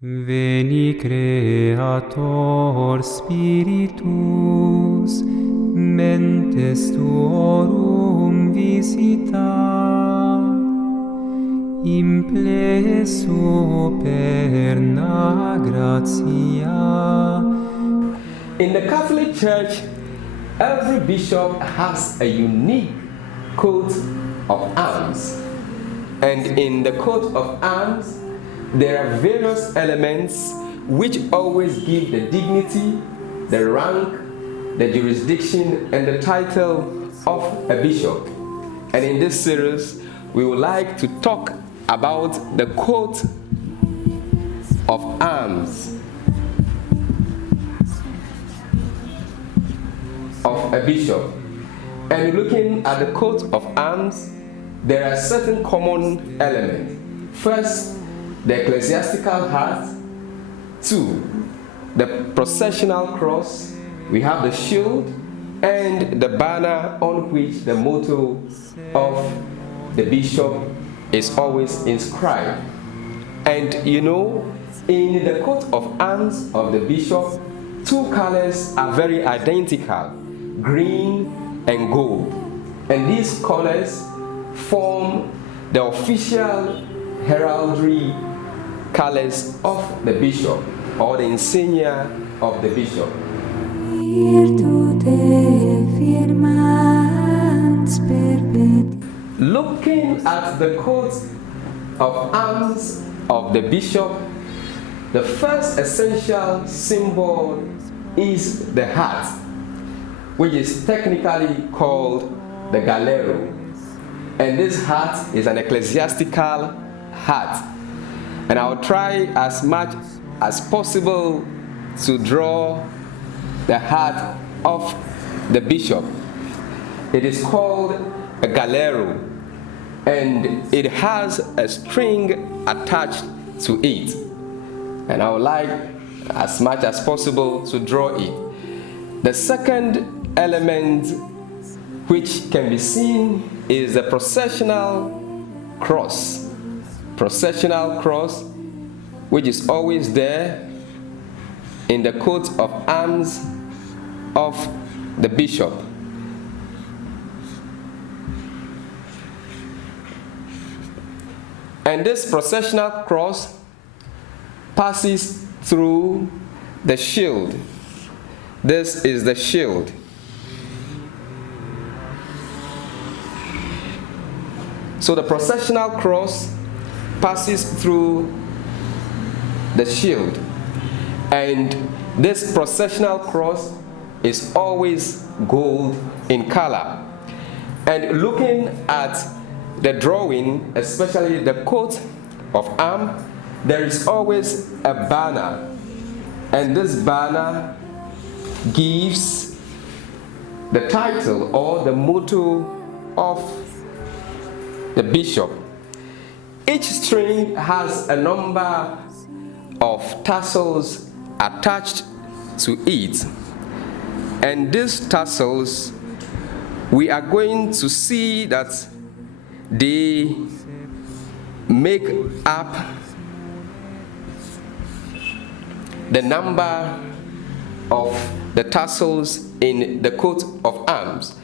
Veni Creator Spiritus, mentes tuorum visita, impleso perna gratia. In the Catholic Church, every bishop has a unique coat of arms. And in the coat of arms, there are various elements which always give the dignity, the rank, the jurisdiction, and the title of a bishop. And in this series, we would like to talk about the coat of arms of a bishop. And looking at the coat of arms, there are certain common elements. First, the ecclesiastical hat. 2, the processional cross. We have the shield and the banner on which the motto of the bishop is always inscribed. And you know, in the coat of arms of the bishop, 2 colors are very identical, green and gold. And these colors form the official heraldry colors of the bishop, or the insignia of the bishop. Looking at the coat of arms of the bishop, the first essential symbol is the hat, which is technically called the galero. And this hat is an ecclesiastical hat. And I'll try as much as possible to draw the hat of the bishop. It is called a galero, and it has a string attached to it. And I would like as much as possible to draw it. The second element which can be seen is the processional cross. Processional cross, which is always there in the coat of arms of the bishop. And this processional cross passes through the shield. This is the shield. So the processional cross passes through the shield, and this processional cross is always gold in color. And looking at the drawing, especially the coat of arms, there is always a banner, and this banner gives the title or the motto of the bishop. Each string has a number of tassels attached to it, and these tassels, we are going to see that they make up the number of the tassels in the coat of arms,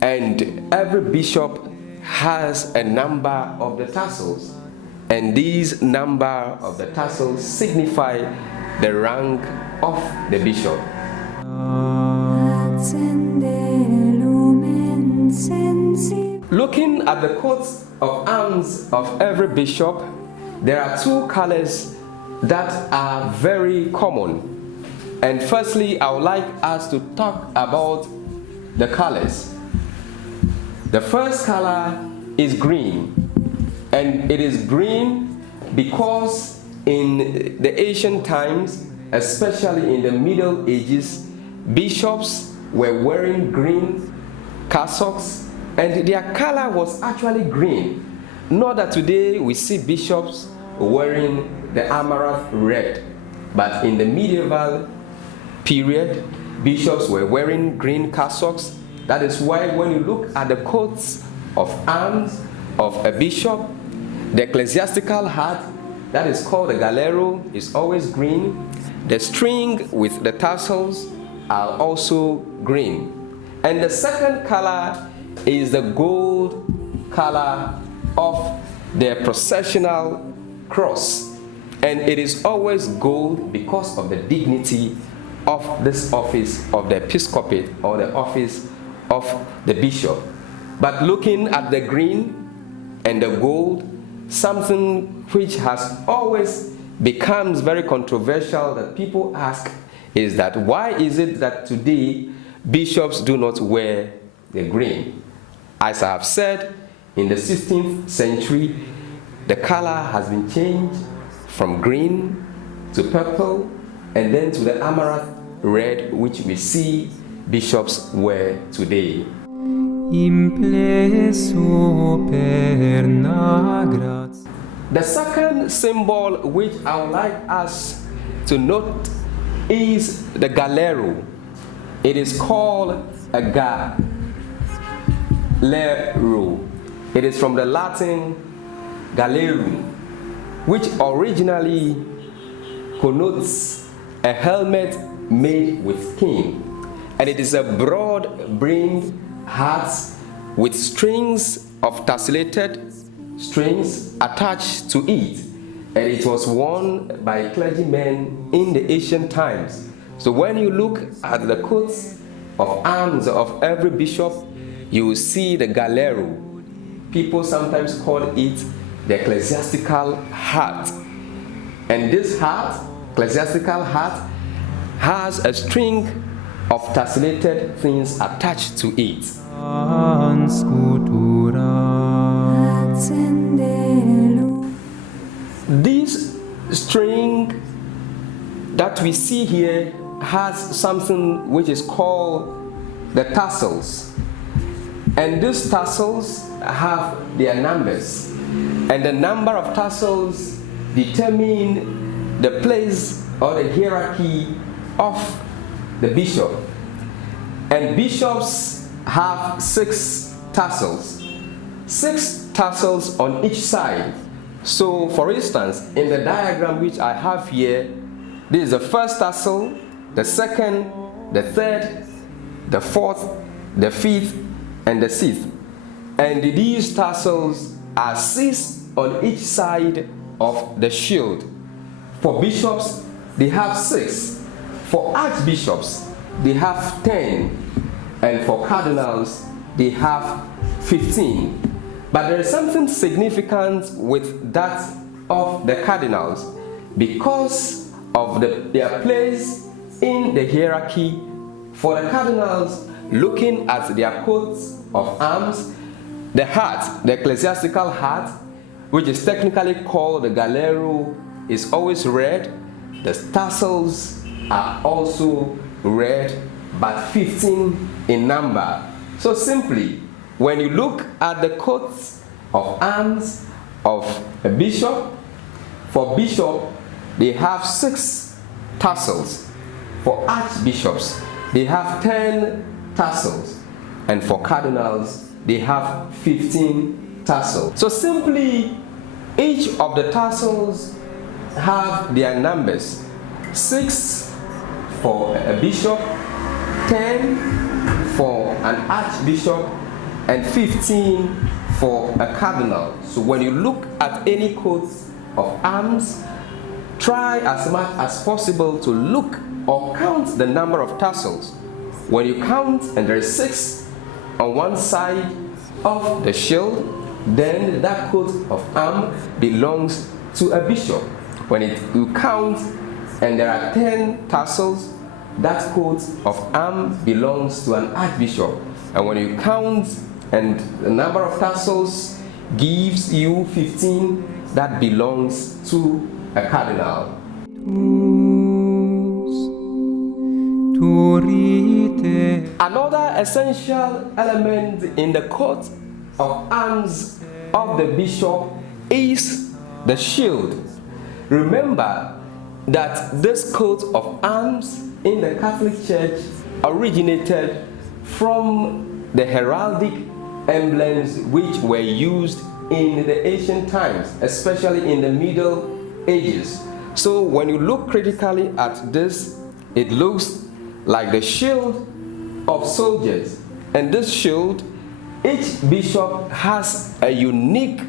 and every bishop has a number of the tassels, and these number of the tassels signify the rank of the bishop. Looking at the coats of arms of every bishop, there are 2 colors that are very common. And firstly, I would like us to talk about the colors. The first color is green, and it is green because in the ancient times, especially in the Middle Ages, bishops were wearing green cassocks, and their color was actually green. Not that today we see bishops wearing the amaranth red, but in the medieval period, bishops were wearing green cassocks. That is why when you look at the coats of arms of a bishop, the ecclesiastical hat that is called the galero is always green. The string with the tassels are also green. And the second color is the gold color of the processional cross. And it is always gold because of the dignity of this office of the episcopate or the office of the bishop. But looking at the green and the gold, something which has always becomes very controversial that people ask is that why is it that today bishops do not wear the green? As I have said, in the 16th century, the color has been changed from green to purple and then to the amaranth red, which we see bishops wear today. Impleso perna gratia. The second symbol which I would like us to note is the galero. It is called a galero. It is from the Latin galerum, which originally connotes a helmet made with skin. And it is a broad-brimmed hat with strings of tessellated strings attached to it, and it was worn by clergymen in the ancient times. So when you look at the coats of arms of every bishop, you will see the galero. People sometimes call it the ecclesiastical hat. And this hat, ecclesiastical hat, has a string of tessellated things attached to it. This string that we see here has something which is called the tassels. And these tassels have their numbers. And the number of tassels determine the place or the hierarchy of the bishop. And bishops have 6 tassels. 6 tassels on each side. So for instance, in the diagram which I have here, this is the first tassel, the second, the third, the fourth, the fifth, and the sixth. And these tassels are 6 on each side of the shield. For bishops, they have 6. For archbishops, they have 10. And for cardinals, they have 15. But there is something significant with that of the cardinals because of their place in the hierarchy. For the cardinals, looking at their coats of arms, the hat, the ecclesiastical hat, which is technically called the galero, is always red. The tassels are also red, but 15 in number. So simply, when you look at the coats of arms of a bishop, for bishop, they have 6 tassels. For archbishops, they have 10 tassels. And for cardinals, they have 15 tassels. So simply, each of the tassels have their numbers. 6 for a bishop, 10 for an archbishop, and 15 for a cardinal. So when you look at any coat of arms, try as much as possible to look or count the number of tassels. When you count and there is 6 on one side of the shield, then that coat of arms belongs to a bishop. When you count and there are 10 tassels, that coat of arms belongs to an archbishop. And when you count and the number of tassels gives you 15, that belongs to a cardinal. Another essential element in the coat of arms of the bishop is the shield. Remember that this coat of arms in the Catholic Church originated from the heraldic emblems which were used in the ancient times, especially in the Middle ages. So when you look critically at this, it looks like the shield of soldiers. And this shield, each bishop has a unique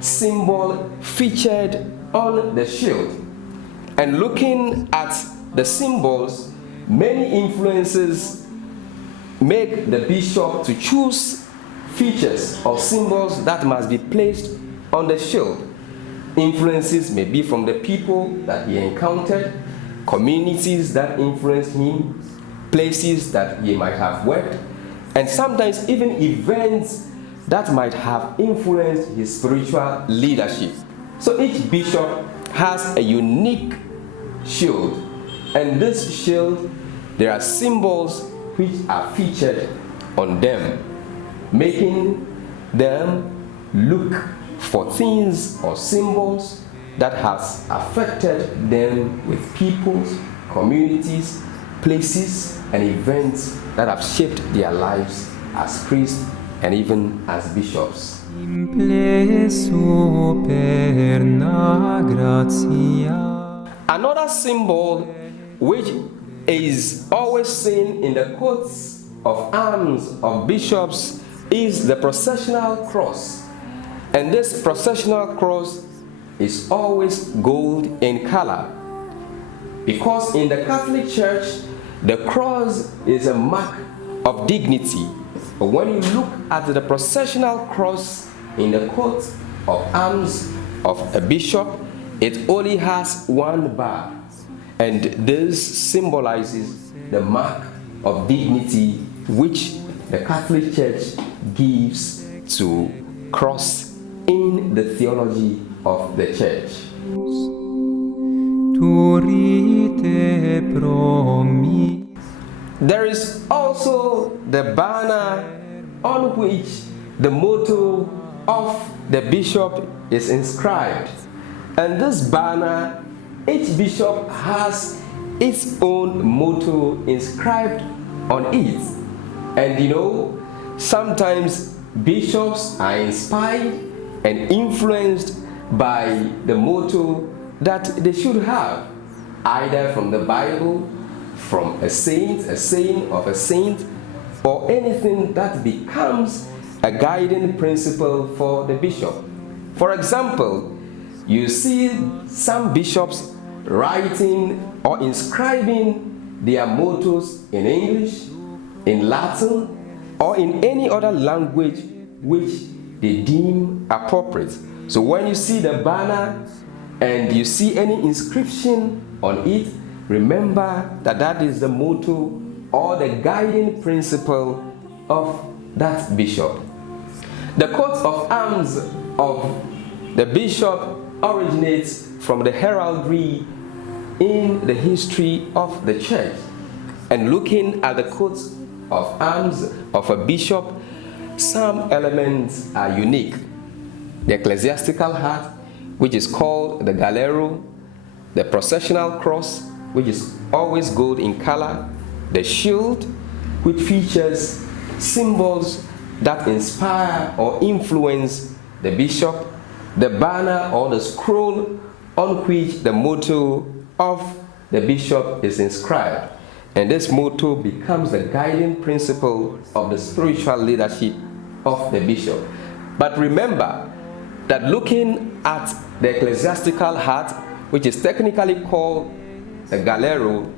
symbol featured on the shield. And looking at the symbols, many influences make the bishop to choose features or symbols that must be placed on the shield. Influences may be from the people that he encountered, communities that influenced him, places that he might have worked, and sometimes even events that might have influenced his spiritual leadership. So each bishop has a unique shield, and this shield, there are symbols which are featured on them, making them look for things or symbols that has affected them with peoples, communities, places, and events that have shaped their lives as priests and even as bishops. Another symbol which is always seen in the coats of arms of bishops is the processional cross. And this processional cross is always gold in color, because in the Catholic Church, the cross is a mark of dignity. But when you look at the processional cross in the coat of arms of a bishop, it only has one bar. And this symbolizes the mark of dignity which the Catholic Church gives to cross in the theology of the church. There is also the banner on which the motto of the bishop is inscribed. And this banner, each bishop has its own motto inscribed on it. And you know, sometimes bishops are inspired and influenced by the motto that they should have, either from the Bible, from a saint, a saying of a saint, or anything that becomes a guiding principle for the bishop. For example, you see some bishops writing or inscribing their mottos in English, in Latin, or in any other language which they deem appropriate. So when you see the banner and you see any inscription on it, remember that that is the motto or the guiding principle of that bishop. The coat of arms of the bishop originates from the heraldry in the history of the church. And looking at the coat of arms of a bishop, some elements are unique. The ecclesiastical hat, which is called the galero, the processional cross, which is always gold in color, the shield, which features symbols that inspire or influence the bishop, the banner or the scroll on which the motto of the bishop is inscribed. And this motto becomes the guiding principle of the spiritual leadership of the bishop. But remember that looking at the ecclesiastical hat, which is technically called the galero,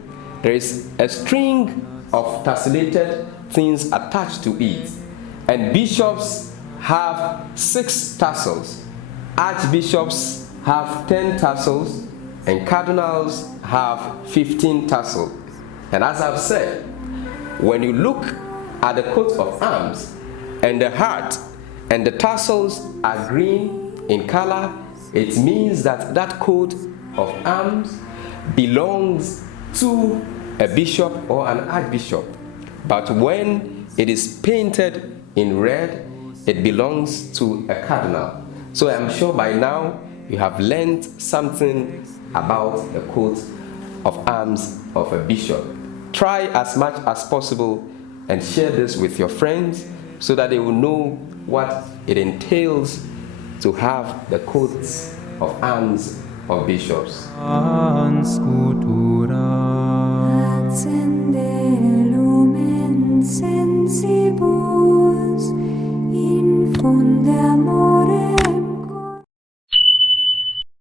there is a string of tessellated things attached to it. And bishops have 6 tassels. Archbishops have 10 tassels, and cardinals have 15 tassels. And as I've said, when you look at the coat of arms and the heart and the tassels are green in color, it means that that coat of arms belongs to a bishop or an archbishop. But when it is painted in red, it belongs to a cardinal. So I'm sure by now you have learned something about the coat of arms of a bishop. Try as much as possible and share this with your friends so that they will know what it entails to have the coats of arms of bishops. Scutura